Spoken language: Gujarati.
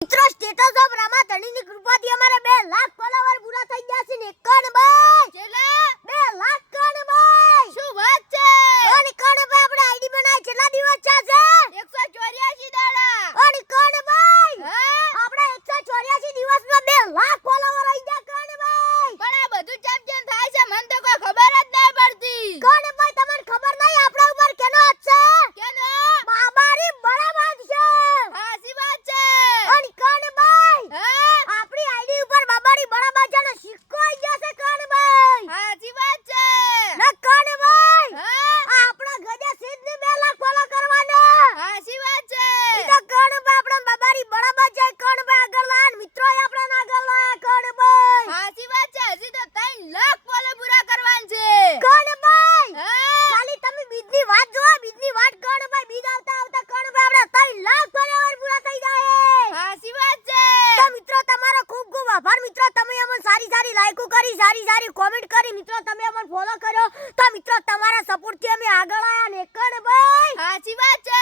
મિત્રો સ્ટેટસ ઓફ રામાધણીની કૃપાથી અમારે 2 લાખ ફોલોવર પૂરા થઈ ગયા છે ને કણભાઈ કેટલા 2 લાખ કણભાઈ શું વાત છે અને કણભાઈ આપણે આઈડી બનાવી કેટલા દિવસ થયા છે 184 દાડા અને કણભાઈ હા આપણે 184 દિવસમાં 2 લાખ ફોલોવર આવી ગયા કણભાઈ પણ આ બધું ચેમ્પિયન થાય છે મને તો કોઈ ખબર જ નહીં પડતી કણભાઈ તમને ખબર નહીં આપણા ઉપર કેનો હાથ છે કેનો બાબારી બરાબર છે હાસી વાત છે અને કણભાઈ હા આપણી આઈડી ઉપર બાબારી બરાબર છે ને સિક્કો આવી ગયો છે કણભાઈ હાસી વાત છે ને કણભાઈ હા આપણા ગજે સીધની 2 લાખ ફોલો કરવાનો હાસી વાત છે ઈ તો કણભાઈ આપણા બાબારી બરાબર છે કણભાઈ આગળ લાન મિત્રો આપણા આગળ લાયા કણભાઈ હાસી વાત છે હજી તો 3 લાખ ફોલો પૂરા કરવાન છે કણભાઈ હા ખાલી તમે બીજની વાત જો બીજની વાત કણભાઈ બીજ આવતા આવતા કણભાઈ આપણે 3 લાખ ફોલોવર પૂરા થઈ જાય હાસી વાત છે તો મિત્રો તમારો ખૂબ ખૂબ આભાર મિત્રો તમે અમને સારી સારી લાઈકો કરી સારી સારી કોમેન્ટ કરી મિત્રો તમે અમને ફોલો કર્યો તો મિત્રો તમારા સપોર્ટથી અમે આગળ આયા ને કણભાઈ હાસી વાત છે